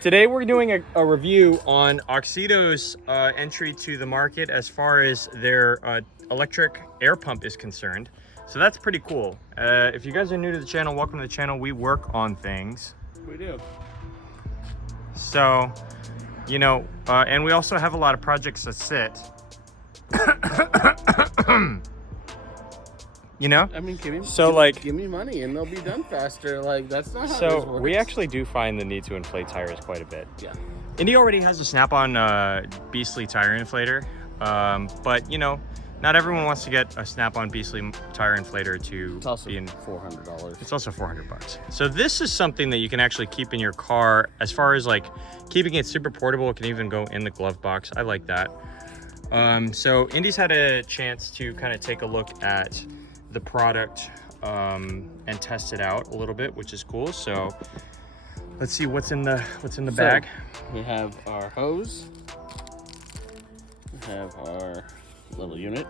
Today we're doing a review on Auxito's entry to the market as far as their electric air pump is concerned. So that's pretty cool. If you guys are new to the channel, welcome to the channel. We work on things. We do. So, you know, and we also have a lot of projects that sit. You know? I mean, give me money and they'll be done faster. Like, that's not how this works. We actually do find the need to inflate tires quite a bit. Yeah. Indy already has a snap-on Beastly tire inflator, but you know, not everyone wants to get a snap-on Beastly tire inflator to It's also be in $400. It's also $400. So this is something that you can actually keep in your car. As far as like keeping it super portable, it can even go in the glove box. I like that. So Indy's had a chance to kind of take a look at the product and test it out a little bit, which is cool. So let's see what's in the bag. We have our hose. We have our little unit.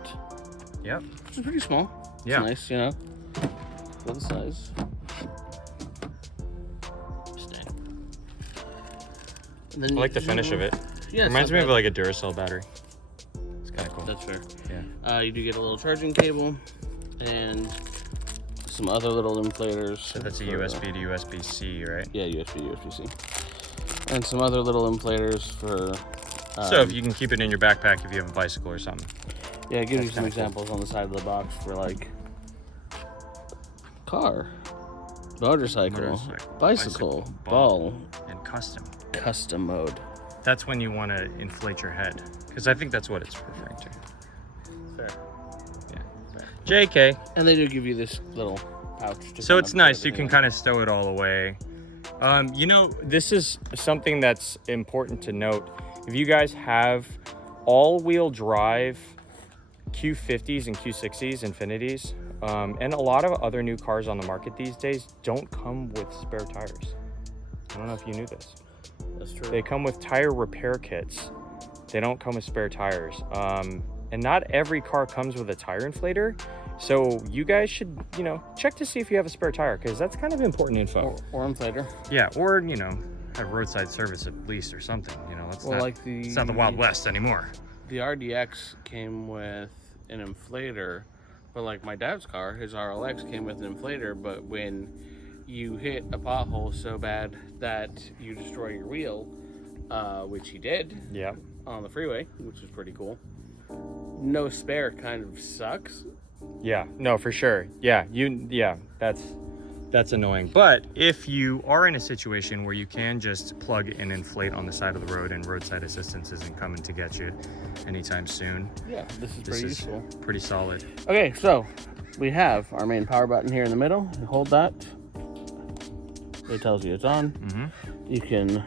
Yep. Which is pretty small. It's Yeah. nice, you know. Little size. Stay. And then I like the finish of it. Yeah. Reminds me of like a Duracell battery. It's kind of cool. That's fair. Yeah. You do get a little charging cable and some other little inflators. So that's a USB to USB-C, right? Yeah, USB-C. And some other little inflators for... so if you can keep it in your backpack if you have a bicycle or something. Yeah, it gives you some examples on the side of the box for like car, motorcycle, bicycle, ball, and custom mode. That's when you want to inflate your head, because I think that's what it's referring to. Fair. JK. And they do give you this little pouch. So it's nice. You can kind of stow it all away. You know, this is something that's important to note. If you guys have all-wheel drive Q50s and Q60s, Infinities, and a lot of other new cars on the market these days don't come with spare tires. I don't know if you knew this. That's true. They come with tire repair kits. They don't come with spare tires. And not every car comes with a tire inflator. So you guys should, you know, check to see if you have a spare tire, because that's kind of important info. Or inflator. Yeah, or, you know, have roadside service at least or something. You know, it's not the Wild West anymore. The RDX came with an inflator, but like my dad's car, his RLX came with an inflator, but when you hit a pothole so bad that you destroy your wheel, which he did. Yeah. On the freeway, which is pretty cool. No spare kind of sucks. Yeah, no, for sure. Yeah, that's annoying. But if you are in a situation where you can just plug and inflate on the side of the road and roadside assistance isn't coming to get you anytime soon. Yeah, this is pretty useful. Pretty solid. Okay, so we have our main power button here in the middle. You hold that. It tells you it's on. Mm-hmm. You can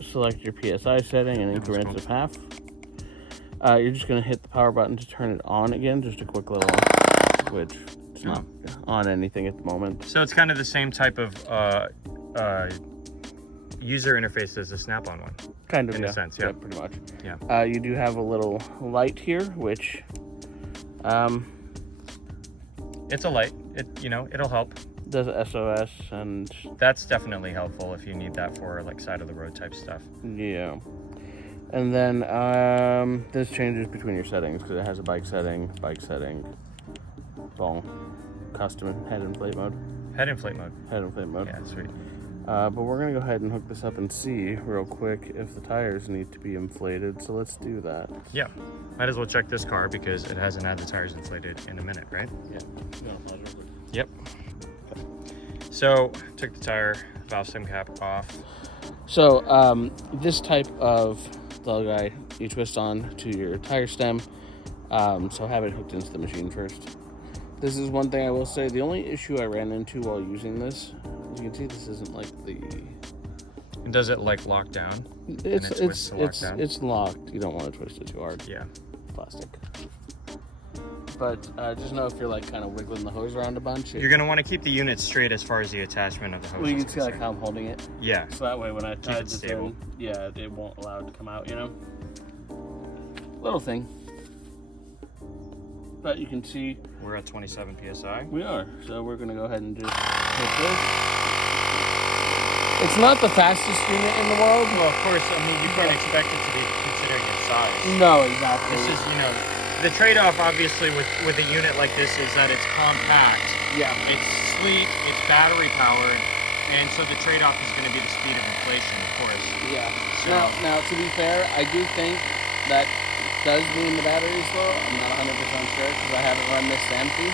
select your PSI setting in increments of half. You're just going to hit the power button to turn it on again. Just a quick little switch. It's not on anything at the moment. So it's kind of the same type of user interface as the Snap-on one. Kind of, in a sense, yeah. Yeah, pretty much. Yeah. You do have a little light here, which... it's a light. It'll help. Does SOS and... That's definitely helpful if you need that for like side of the road type stuff. Yeah. And then this changes between your settings because it has a bike setting, ball, custom, head inflate mode. Head inflate mode. Head inflate mode. Yeah, sweet. But we're going to go ahead and hook this up and see real quick if the tires need to be inflated. So let's do that. Yeah. Might as well check this car because it hasn't had the tires inflated in a minute, right? Yeah. Yep. So, took the tire valve stem cap off. So, this type of plug guy you twist on to your tire stem. So have it hooked into the machine first. This is one thing I will say. The only issue I ran into while using this, as you can see, this isn't like the... And does it like lock down? It's locked. You don't want to twist it too hard. Yeah. Plastic. But just know if you're like kind of wiggling the hose around a bunch. You're gonna want to keep the unit straight as far as the attachment of the hose. Well, you can see like how I'm holding it. Yeah. So that way when I tie it this stable. in, yeah, it won't allow it to come out, you know? Little thing. But you can see we're at 27 PSI. We are. So we're gonna go ahead and just hit this. It's not the fastest unit in the world. Well, of course, I mean, you can't expect it to be considering its size. No, exactly. This is, you know, the trade-off, obviously, with a unit like this is that it's compact. Yeah. It's sleek, it's battery-powered, and so the trade-off is going to be the speed of inflation, of course. Yeah. So, Now, to be fair, I do think that does mean the battery is slow. I'm not 100% sure because I haven't run this empty.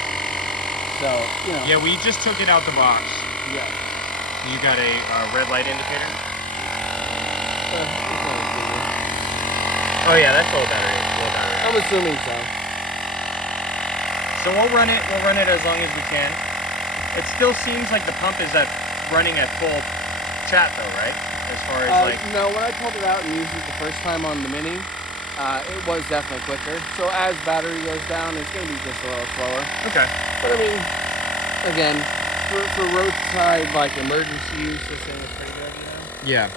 So, you know. yeah, we just took it out the box. Yeah. You got a red light indicator? Oh yeah, that's low battery. Low battery. I'm assuming so. So we'll run it as long as we can. It still seems like the pump is running at full chat though, right? As far as no, when I pulled it out and used it the first time on the Mini, it was definitely quicker. So as battery goes down, it's going to be just a little slower. Okay. But I mean, again, for roadside like emergency use, this thing is pretty good, you know? Yeah.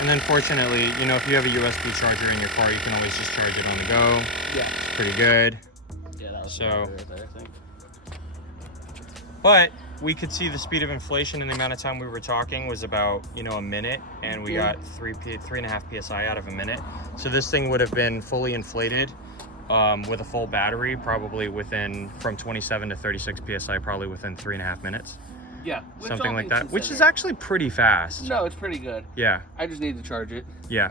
And then fortunately, you know, if you have a USB charger in your car, you can always just charge it on the go. Yeah. It's pretty good. Yeah, that was so. right there, I think. But we could see the speed of inflation in the amount of time we were talking was about, you know, a minute, and we got 3.5 psi out of a minute. So this thing would have been fully inflated with a full battery, probably within from 27 to 36 psi, probably within 3.5 minutes. Yeah, something like that, which is actually pretty fast. No, it's pretty good. Yeah. I just need to charge it. Yeah.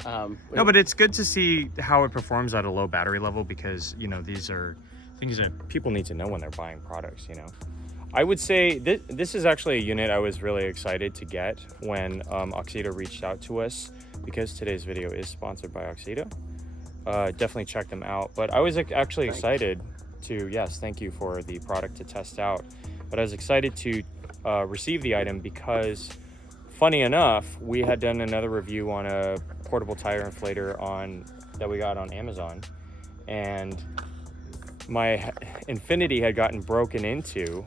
No, but it's good to see how it performs at a low battery level because, you know, these are things that people need to know when they're buying products, you know. I would say this is actually a unit I was really excited to get when Auxito reached out to us because today's video is sponsored by Auxito. Definitely check them out. But I was actually excited to, yes, thank you for the product to test out. But I was excited to receive the item because, funny enough, we had done another review on a portable tire inflator that we got on Amazon, and my Infinity had gotten broken into.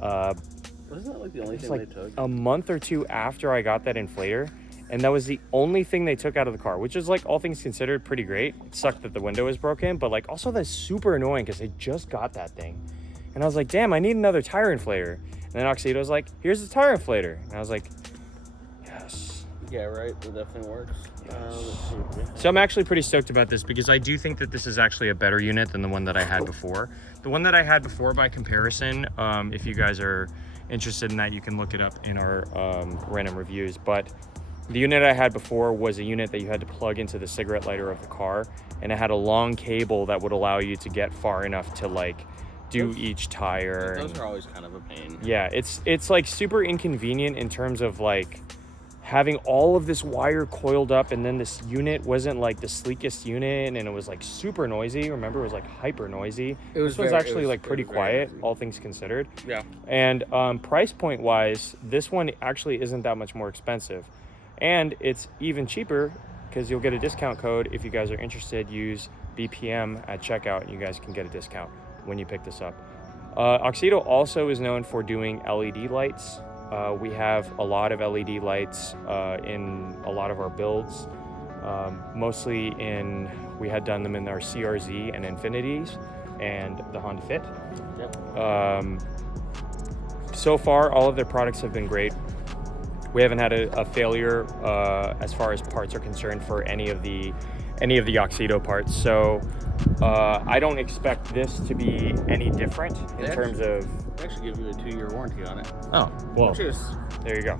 Wasn't that like the only thing they took? A month or two after I got that inflator, and that was the only thing they took out of the car, which is, like, all things considered, pretty great. It sucked that the window was broken, but, like, also that's super annoying because I just got that thing. And I was like, damn, I need another tire inflator. And then Auxito was like, here's the tire inflator. And I was like, yes. Yeah, right. It definitely works. Yes. So I'm actually pretty stoked about this because I do think that this is actually a better unit than the one that I had before. The one that I had before, by comparison, if you guys are interested in that, you can look it up in our random reviews. But the unit I had before was a unit that you had to plug into the cigarette lighter of the car, and it had a long cable that would allow you to get far enough to, like, do each tire. Those are always kind of a pain. Yeah, it's like super inconvenient in terms of, like, having all of this wire coiled up, and then this unit wasn't like the sleekest unit, and it was like super noisy. Remember, it was like hyper noisy. This was actually like pretty quiet, all things considered. Yeah. And price point wise, this one actually isn't that much more expensive, and it's even cheaper because you'll get a discount code if you guys are interested. Use BPM at checkout, and you guys can get a discount when you pick this up. Auxito also is known for doing LED lights. We have a lot of LED lights in a lot of our builds. Mostly we had done them in our CRZ and Infinities and the Honda Fit. Yep. So far, all of their products have been great. We haven't had a failure as far as parts are concerned for any of the Auxito parts. So I don't expect this to be any different in terms of. They actually give you a 2-year warranty on it. Oh, well, Cheers. There you go.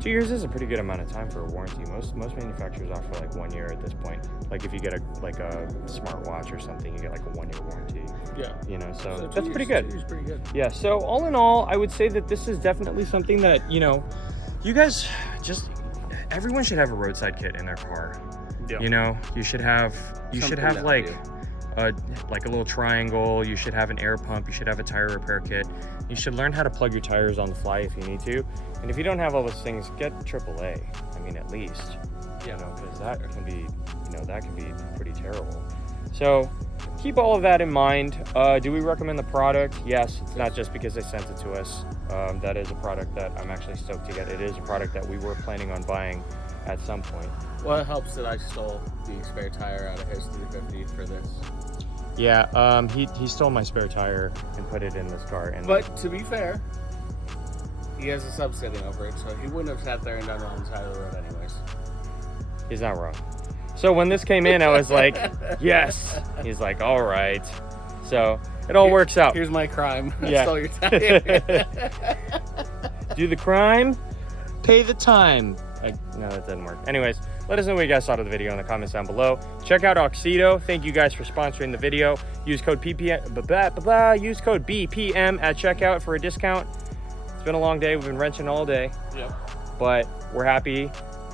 2 years is a pretty good amount of time for a warranty. Most manufacturers offer like 1 year at this point. Like if you get a smartwatch or something, you get like a 1-year warranty. Yeah. You know, so that's pretty good. 2 years pretty good. Yeah. So all in all, I would say that this is definitely something that, you know, you guys everyone should have a roadside kit in their car. Yeah. You know, you should have like a little triangle. You should have an air pump. You should have a tire repair kit. You should learn how to plug your tires on the fly if you need to. And if you don't have all those things, get AAA. I mean, at least, you know, because that can be pretty terrible. So keep all of that in mind. Do we recommend the product? Yes. It's not just because they sent it to us. That is a product that I'm actually stoked to get. It is a product that we were planning on buying at some point. Well, it helps that I stole the spare tire out of his 350 for this. Yeah, he stole my spare tire and put it in this car. And but to be fair, he has a sub sitting over it, so he wouldn't have sat there and done it on the side of the road anyways. He's not wrong. So when this came in, I was like, yes. He's like, all right. So it all works out. Here's my crime. I Yeah. stole your tire. Do the crime, pay the time. No, that doesn't work. Anyways, let us know what you guys thought of the video in the comments down below. Check out Auxito. Thank you guys for sponsoring the video. Use code PPM, use code BPM at checkout for a discount. It's been a long day. We've been wrenching all day. Yep. But we're happy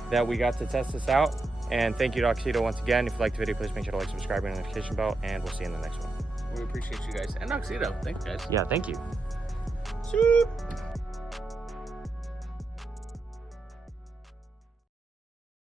that we got to test this out. And thank you to Auxito once again. If you liked the video, please make sure to like, subscribe, and notification bell. And we'll see you in the next one. We appreciate you guys. And Auxito. Thanks, guys. Yeah, thank you. Soup.